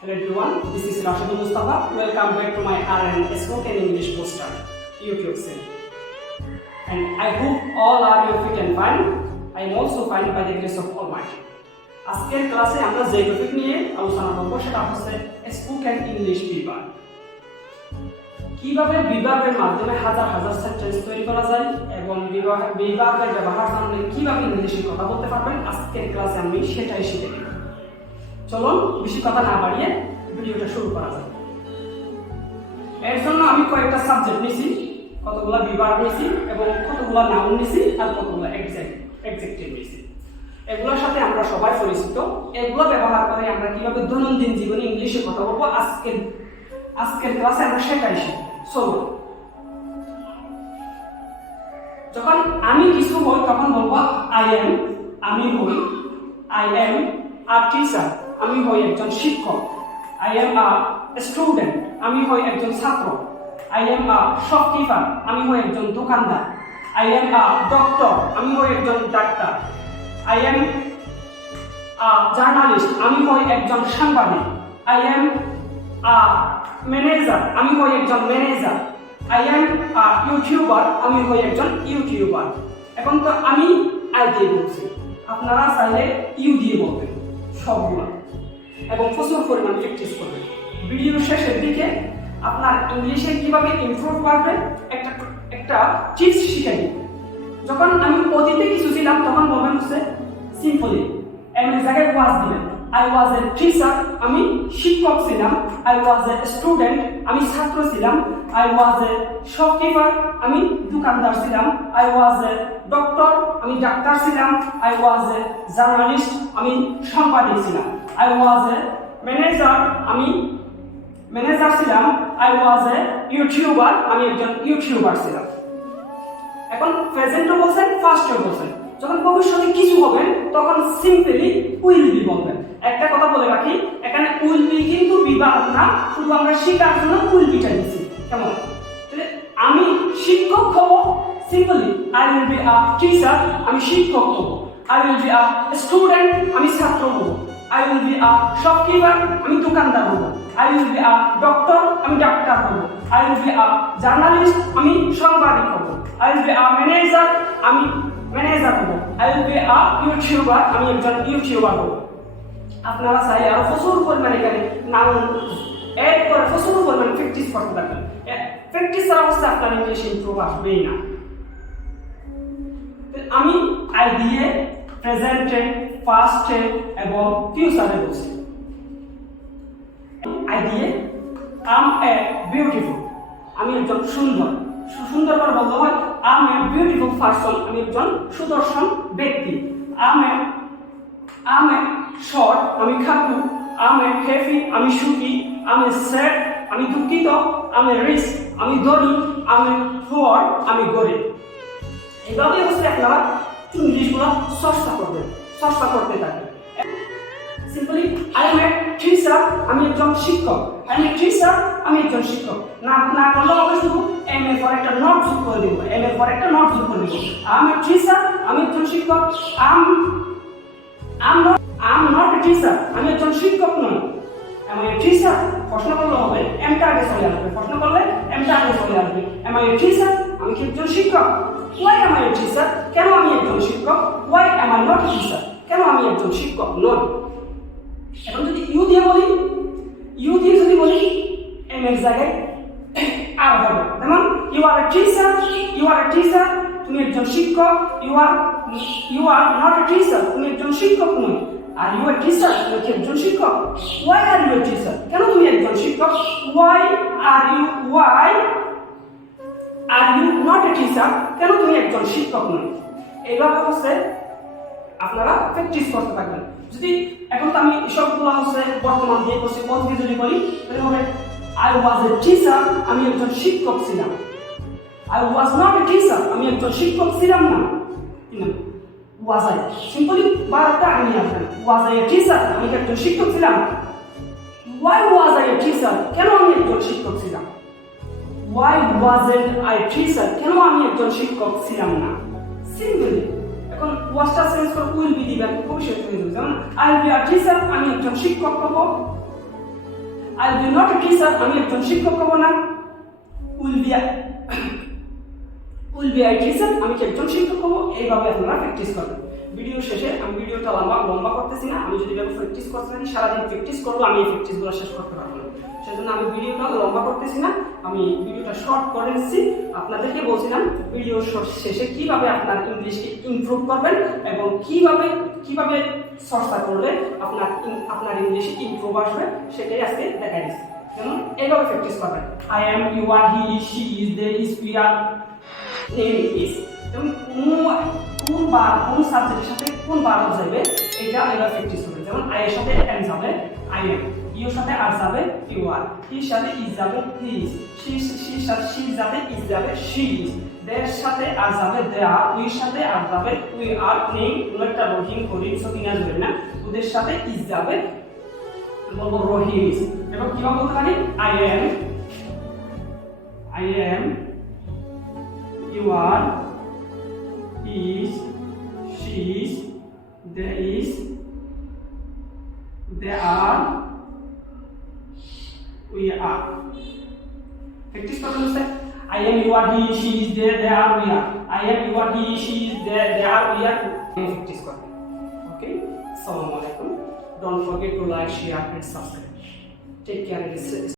Hello everyone, this is Rashidul Mustafa. Welcome back to my RN Spoken English Poster YouTube channel. And I hope all are you fit and fine. I am also fine by the grace of Almighty. আজকের ক্লাসে আমরা যে topic নিয়ে আলোচনা করব সেটা হচ্ছে spoken English বিভাগ। কিভাবে বিভাগের মাধ্যমে হাজার হাজার সেন্টেন্স তৈরি করা যায় এবং বিভাগের ব্যবহার জানলে কিভাবে ইংলিশে কথা বলতে পারবেন আজকের ক্লাসে আমি সেটাই শিখে দেব। চলুন বেশি কথা না বাড়িয়ে ভিডিওটা শুরু করা যাক। এর জন্য আমি কয়েকটা সাবজেক্ট নিয়েছি, কতগুলো বিভাগ নিয়েছি এবং কতগুলো নাউন নিয়েছি আর কতগুলো অ্যাডজেক্টিভ নিয়েছি। এগুলোর সাথে আমরা সবাই পরিচিত। এগুলো ব্যবহার করে আমরা কিভাবে দৈনন্দিন জীবনে ইংলিশে কথা বলবো আজকের ক্লাসে আমরা সেটাই শিখব। চলুন, যখন আমি কিছু হই তখন বলবো আই এম, আমি হই। আই এম আ টিচার, আমি হই একজন শিক্ষক। আই এম আ স্টুডেন্ট, আমি হই একজন ছাত্র। আই এম আ শপকিপার, আমি হই একজন দোকানদার। আই এম আ ডক্টর, আমি হই একজন doctor. I am a journalist, আমি হই একজন সাংবাদিক। আই এম আ ম্যানেজার, আমি হই একজন manager. I am a YouTuber, আমি হই একজন ইউটিউবার। এখন তো আমি আই দিয়ে বলছি, আপনারা চাইলে ইউ দিয়ে বলবেন সবগুলো এবং প্রচুর পরিমাণ প্র্যাকটিস করবেন। ভিডিও শেষের দিকে আপনার ইংলিশে কিভাবে ইমপ্রুভ করবেন একটা টিপস শিখে নিন। যখন আমি অতীতে কিছু ছিলাম তখন বলবেন হচ্ছে সিম্পলি এর জায়গায় ওয়াজ দিবেন। আই ওয়াজ এ টিচার, আমি শিক্ষক ছিলাম। আই ওয়াজ এ স্টুডেন্ট, আমি ছাত্র ছিলাম। আই ওয়াজ এ শপকিপার, আমি দোকানদার ছিলাম। আই ওয়াজ এ ডক্টর, আমি ডাক্তার ছিলাম। আই ওয়াজ এ জার্নালিস্ট, আমি সাংবাদিক ছিলাম। আই ওয়াজ এ ম্যানেজার, আমি ম্যানেজার ছিলাম। আই ওয়াজ এ ইউটিউবার, আমি একজন ইউটিউবার ছিলাম। এখন প্রেজেন্টও বলছেন, ফার্স্টও বলছেন। যখন ভবিষ্যতে কিছু হবেন তখন সিম্পলি উইল বি বলবেন। একটা কথা বলে রাখি, এখানে উইল বি কিন্তু বিভাগ না, শুধু আমরা শেখার জন্য উইল বিটা দিচ্ছি। কেমন? আমি শিক্ষক হব, simply I will be a teacher, আমি শিক্ষক হব। I will be a student, আমি ছাত্র হব। I will be a shopkeeper, আমি দোকানদার হব। I will be a doctor, আমি ডাক্তার হব। I will be a journalist, আমি সাংবাদিক হব। I will be a manager, আমি ম্যানেজার হব। I will be a YouTuber, আমি একজন ইউটিউবার হব। আপনারা চাই আরো প্রচুর পরিমাণে এখানে নাউন এড করে প্রচুর পরিমাণে প্র্যাকটিস করতে থাকবেন। প্র্যাকটিস ছাড়া হচ্ছে আপনার ইংলিশ ইমপ্রুভ আসবেই না। আমি আই দিয়ে প্রেজেন্টে, পাস্টে এবং ফিউচারে বলছি। আই দিয়ে আম এ বিউটিফুল, আমি একজন সুন্দর। সুন্দর করে বলতে হয় আম এ বিউটিফুল পারসন, আমি একজন সুদর্শন ব্যক্তি। আম এ শর্ট, আমি খাটু। আম এ হ্যাপি, আমি সুখী। আম এ স্যাড, আমি দুঃখিত। আম এ রিচ, আমি ধনী। আম এ পুয়ার, আমি গরিব। এইভাবেই হচ্ছে আপনারা ইংলিশগুলো চর্চা করতে থাকবেন। Simply I M a teacher, আমি একজন শিক্ষক। আই এম এ টিচার, আমি একজন শিক্ষক। না করলে হবে শুধু এম এর পর একটা নট যোগ করে দেবো। এম এর পর একটা নট যোগ করে দেবো। আই এম এ টিচার, আমি একজন শিক্ষক। আম নট এ টিচার, আমি একজন শিক্ষক নই। এম আই এ টিচার, প্রশ্ন করলে হবে এমটা আগে চলে আসবে। প্রশ্ন করলে এমটা আগে চলে আসবে। এম আই এ টিচার, আমি কি একজন শিক্ষক? Why am I a teacher, কেন আমি একজন শিক্ষক? Why am I not a teacher, কেন আমি একজন শিক্ষক নই? এখন যদি ইউ দিয়ে যদি বলি এম এর জায়গায় আর হবে। যেমন ইউ আর এ টিচার, তুমি একজন শিক্ষক। You are not a teacher, তুমি একজন শিক্ষক নই। আর ইউ এ টিচার, তুমি কি একজন শিক্ষক? Why are you a teacher, কেন তুমি একজন শিক্ষক? Why are you not a teacher, কেন তুমি একজন শিক্ষক নই? এইভাবে হচ্ছে আপনারা প্র্যাকটিস করতে থাকবেন। যদি এখন তো আমি সবগুলো হচ্ছে বর্তমান দিয়ে করছি, অতীতে যদি বলি তাহলে হবে আই ওয়াজ এ টিচার, আমি একজন শিক্ষক ছিলাম। I was not a teacher, আমি একজন শিক্ষক ছিলাম না। ওয়াজ আই, সিম্পলি বারটা আগে নিয়ে আসবেন। ওয়াজ আই এ টিচার, আমি একজন শিক্ষক ছিলাম। Why was I a teacher, কেন আমি একজন শিক্ষক ছিলাম? ওয়াই ওয়াজন্ট আই টিচার, কেন আমি একজন শিক্ষক ছিলাম না? সিম্পলি এখন ওয়াজটা চেঞ্জ করে উইল বি দিবেন, ভবিষ্যৎ হয়ে যাবে। যেমন I will be a teacher, আমি একজন শিক্ষক হব। I will be not a teacher, আমি একজন শিক্ষক হব না। will be a teacher, আমি কি একজন শিক্ষক হব। এইভাবে আপনারা প্র্যাকটিস করবেন। ভিডিও শেষে আমি ভিডিওটা লম্বা করতেছি না, আমি যদি এভাবে প্র্যাকটিস করতে থাকি সারাদিন প্র্যাকটিস করবো, আমি এই প্র্যাকটিসগুলো শেষ করতে পারবো না। সেজন্য আমি ভিডিওটা লম্বা করতেছি না, আমি ভিডিওটা শর্ট করে নিচ্ছি। আপনাদেরকে বলছিলাম ভিডিও শেষে কিভাবে আপনার ইংলিশকে ইমপ্রুভ করবেন এবং কিভাবে চর্চা করলে আপনার ইংলিশ ইমপ্রুভ আসবে, সেটাই আজকে দেখা দিচ্ছি। যেমন এইভাবে প্র্যাকটিস করবেন। I am, you are, he is, she is, they is, we are, name is. যেমন কোন সাবজেক্টের সাথে কোন বার যাবে এটা এবার প্র্যাকটিস হবে। যেমন আই এর সাথে এম যাবে আই এম, ইউর সাথে আর যাবে ইউ আর, হির সাথে ইজ যাবে হি ইজ, শির সাথে ইজ যাবে শি ইজ, দের সাথে আর যাবে দে আর, উইর সাথে আর যাবে উই আর, নেই কোনো একটা রহিম করিম সকিনা যাবে না, ওদের সাথে ইজ যাবে বলবো রহিম ইজ। এবার কিভাবে বলতে পারি I am, you are, is, she is, they are, we are. Practice করতে হচ্ছে I am, you are, he, she is, they are, we are. I am, you are, he, she is, they are, we are. Practice করতে। Okay? Assalamu alaikum. Don't forget to like, share, and subscribe. Take care.